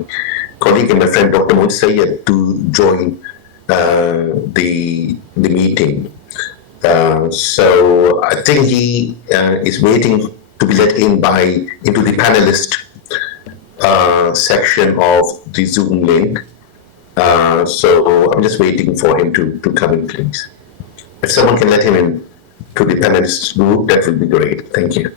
my colleague and my friend Dr. Mohit Syed to join the meeting. So I think he is waiting to be let in into the panelist section of the Zoom link. So I'm just waiting for him to come in, please. If someone can let him in to the panelist group, that would be great. Thank you.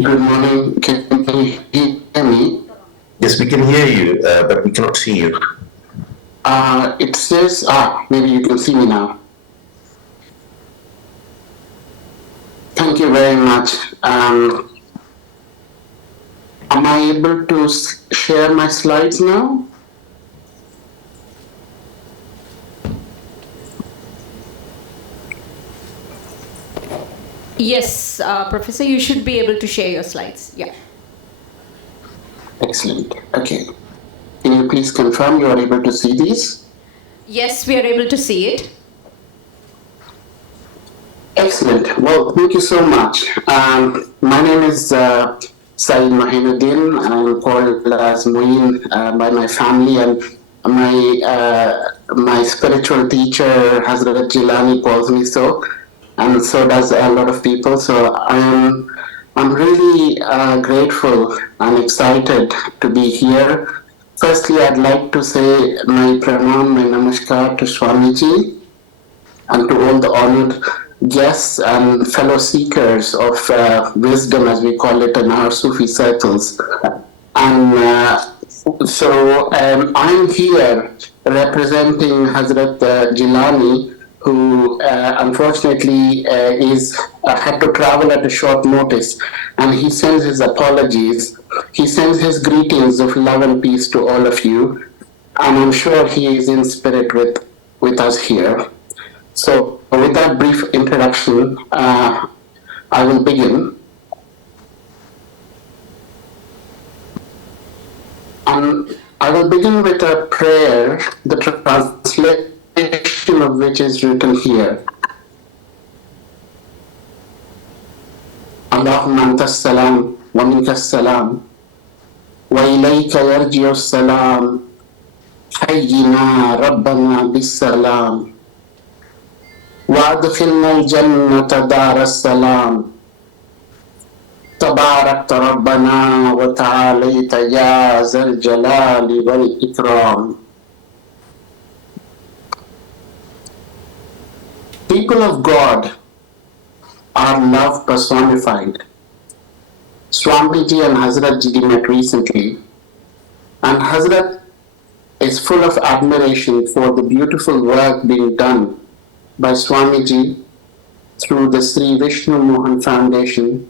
Good morning. Can you hear me? Yes, we can hear you, but we cannot see you. It says, maybe you can see me now. Thank you very much. Am I able to share my slides now? Yes, Professor, you should be able to share your slides. Yeah. Excellent. Okay. Can you please confirm you are able to see these? Yes, we are able to see it. Excellent. Well, thank you so much. My name is Syed Mahinuddin. I'm called as Moin by my family, and my spiritual teacher, Hazrat Jilani, calls me so, and so does a lot of people. So I'm really grateful and excited to be here. Firstly, I'd like to say my pranam, my namaskar to Swamiji and to all the honored guests and fellow seekers of wisdom, as we call it in our Sufi circles. And so I'm here representing Hazrat Jilani, who unfortunately had to travel at a short notice, and he sends his apologies. He sends his greetings of love and peace to all of you, and I'm sure he is in spirit with us here. So with that brief introduction, I will begin. And I will begin with a prayer, the translation of which is written here. Allahumma anta salam wa minka salam wa ilayka yarji'u salam hayyina rabbana bis salam وادخلنا الجنة دار السلام تباركت ربنا وتعاليت يا ذا الجلال والإكرام. People of God are love personified. Swamiji and Hazrat Ji met recently, and Hazrat is full of admiration for the beautiful work being done by Swamiji through the Sri Vishnu Mohan Foundation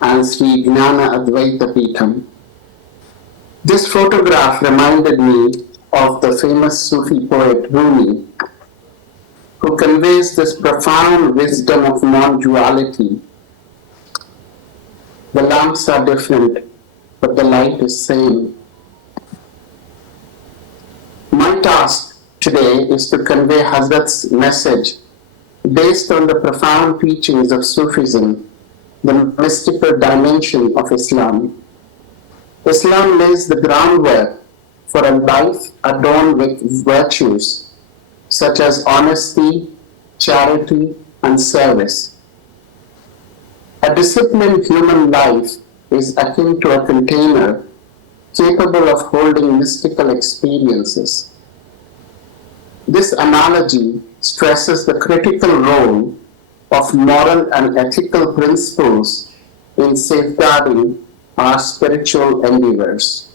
and Sri GNANA ADVAITHA PEETAM. This photograph reminded me of the famous Sufi poet Rumi, who conveys this profound wisdom of non-duality. The lamps are different, but the light is same. My task today is to convey Hazrat's message based on the profound teachings of Sufism, the mystical dimension of Islam. Islam lays the groundwork for a life adorned with virtues such as honesty, charity, and service. A disciplined human life is akin to a container capable of holding mystical experiences. This analogy stresses the critical role of moral and ethical principles in safeguarding our spiritual endeavors.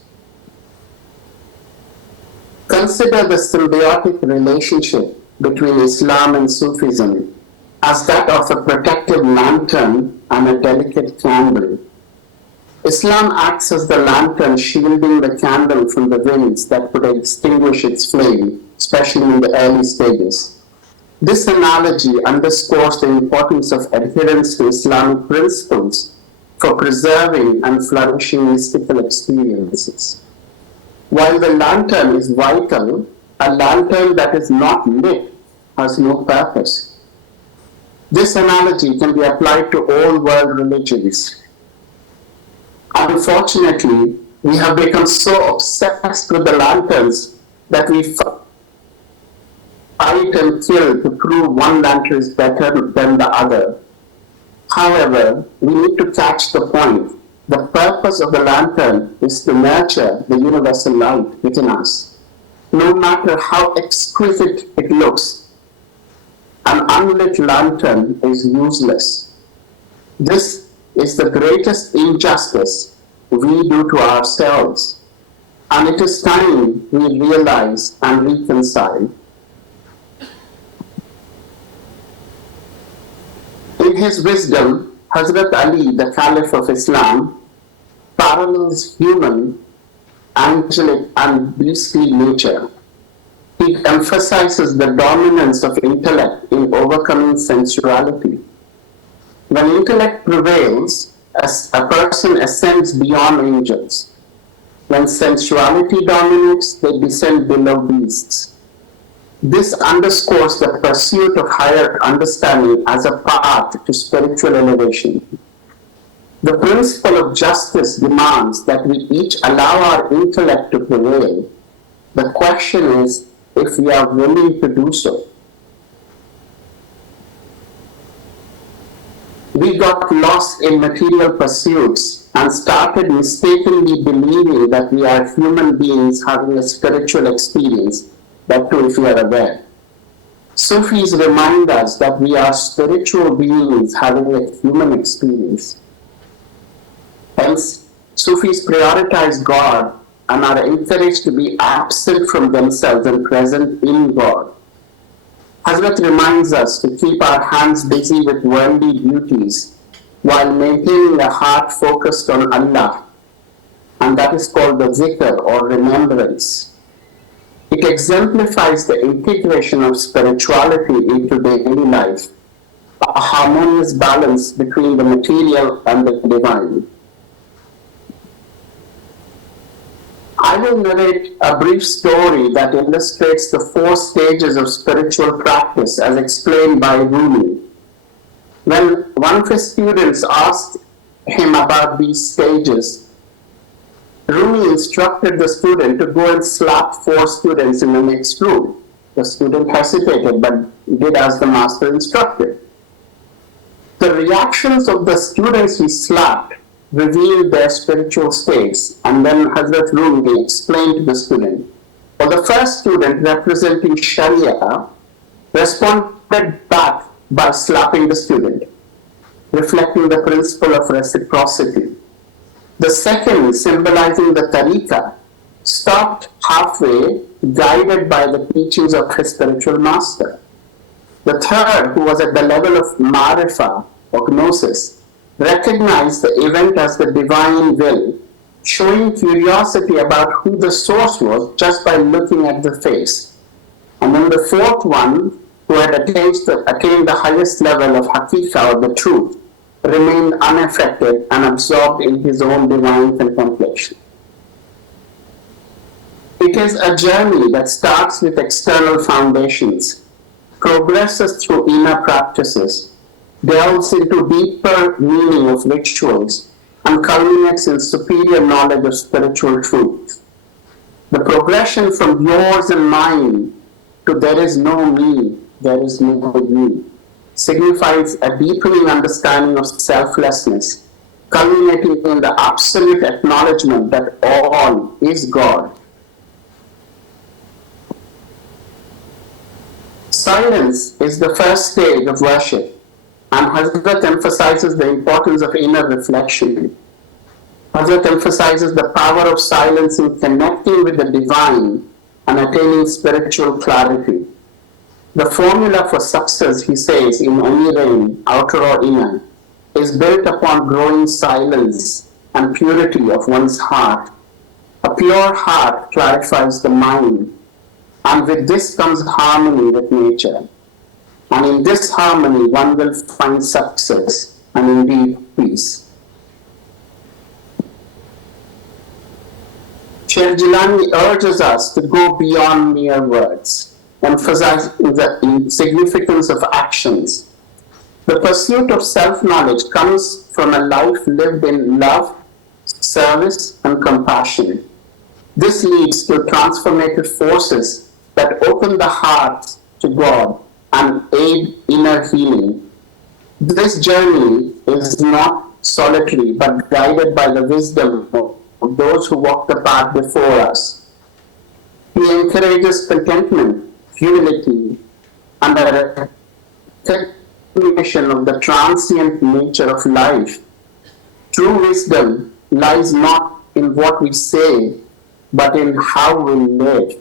Consider the symbiotic relationship between Islam and Sufism as that of a protective lantern and a delicate candle. Islam acts as the lantern shielding the candle from the winds that could extinguish its flame, especially in the early stages. This analogy underscores the importance of adherence to Islamic principles for preserving and flourishing mystical experiences. While the lantern is vital a lantern that is not lit has no purpose. This analogy can be applied to all world religions. Unfortunately, we have become so obsessed with the lanterns that we fight and kill to prove one lantern is better than the other. However, we need to catch the point. The purpose of the lantern is to nurture the universal light within us. No matter how exquisite it looks, an unlit lantern is useless. This is the greatest injustice we do to ourselves, and it is time we realize and reconcile. In his wisdom, Hazrat Ali, the Caliph of Islam, parallels human, angelic, and beastly nature. He emphasizes the dominance of intellect in overcoming sensuality. When intellect prevails, a person ascends beyond angels. When sensuality dominates, they descend below beasts. This underscores the pursuit of higher understanding as a path to spiritual elevation. The principle of justice demands that we each allow our intellect to prevail. The question is if we are willing to do so. We got lost in material pursuits and started mistakenly believing that we are human beings having a spiritual experience, that too if we are aware. Sufis remind us that we are spiritual beings having a human experience. Hence, Sufis prioritize God and are encouraged to be absent from themselves and present in God. Hazrat reminds us to keep our hands busy with worldly duties while maintaining a heart focused on Allah, and that is called the zikr or remembrance. It exemplifies the integration of spirituality into daily life, a harmonious balance between the material and the divine. I will narrate a brief story that illustrates the 4 stages of spiritual practice as explained by Rumi. When one of his students asked him about these stages, Rumi instructed the student to go and slap 4 students in the next room. The student hesitated but did as the master instructed. The reactions of the students he slapped revealed their spiritual states, and then Hazrat Rumi explained to the student. For the first student, representing Sharia, responded back by slapping the student, reflecting the principle of reciprocity. The second, symbolizing the tariqah, stopped halfway, guided by the teachings of his spiritual master. The third, who was at the level of marifah or gnosis, recognized the event as the divine will, showing curiosity about who the source was just by looking at the face. And then the fourth one, who had attained the highest level of haqiqah or the truth, remained unaffected and absorbed in his own divine contemplation. It is a journey that starts with external foundations, progresses through inner practices, delves into deeper meaning of rituals, and culminates in superior knowledge of spiritual truth. The progression from yours and mine to there is no me, there is no you, signifies a deepening understanding of selflessness, culminating in the absolute acknowledgement that all is God. Silence is the first stage of worship, and Hazrat emphasizes the importance of inner reflection. Hazrat emphasizes the power of silence in connecting with the divine and attaining spiritual clarity. The formula for success, he says, in any realm, outer or inner, is built upon growing silence and purity of one's heart. A pure heart clarifies the mind, and with this comes harmony with nature. And in this harmony, one will find success and indeed peace. Sheikh Jilani urges us to go beyond mere words, emphasizing the significance of actions. The pursuit of self-knowledge comes from a life lived in love, service, and compassion. This leads to transformative forces that open the heart to God and aid inner healing. This journey is not solitary but guided by the wisdom of those who walk the path before us. He encourages contentment, humility, and a recognition of the transient nature of life. True wisdom lies not in what we say, but in how we live.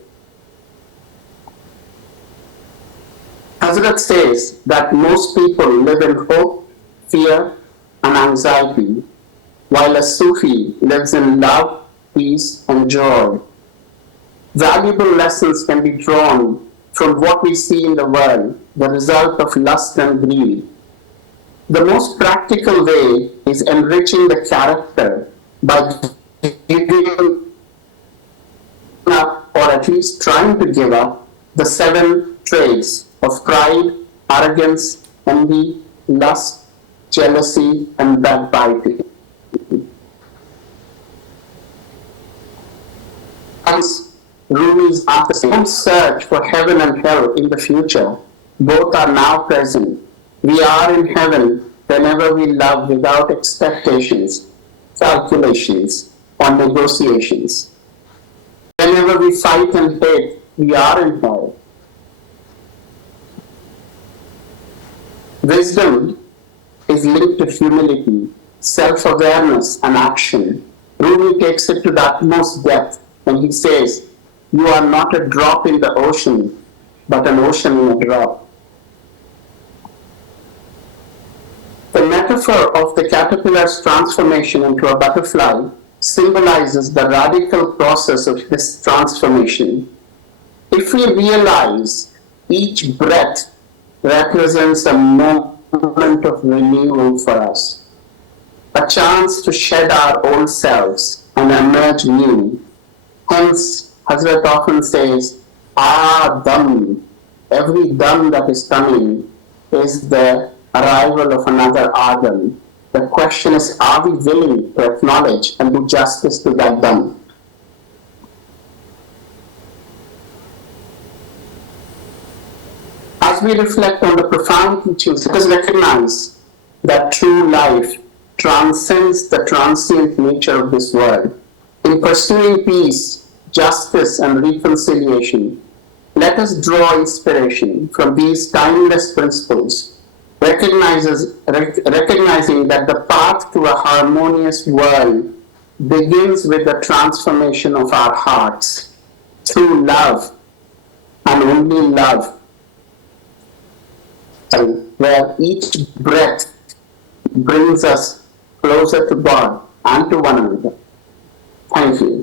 Hazrat says that most people live in hope, fear, and anxiety, while a Sufi lives in love, peace, and joy. Valuable lessons can be drawn from what we see in the world, the result of lust and greed. The most practical way is enriching the character by giving up, or at least trying to give up, the 7 traits of pride, arrogance, envy, lust, jealousy, and backbiting. As Rumi's asked the same search for heaven and hell in the future, both are now present. We are in heaven whenever we love without expectations, calculations, or negotiations. Whenever we fight and hate, we are in hell. Wisdom is linked to humility, self-awareness, and action. Rumi takes it to the utmost depth when he says, "You are not a drop in the ocean, but an ocean in a drop." The metaphor of the caterpillar's transformation into a butterfly symbolizes the radical process of this transformation. If we realize each breath represents a moment of renewal for us, a chance to shed our old selves and emerge new. Hence, Hazrat often says, Dam. Every dam that is coming is the arrival of another Adam. The question is, are we willing to acknowledge and do justice to that dam? As we reflect on the profound teachings, let us recognize that true life transcends the transient nature of this world. In pursuing peace, justice, and reconciliation, let us draw inspiration from these timeless principles, recognizing that the path to a harmonious world begins with the transformation of our hearts through love, and only love, where each breath brings us closer to God and to one another. Thank you.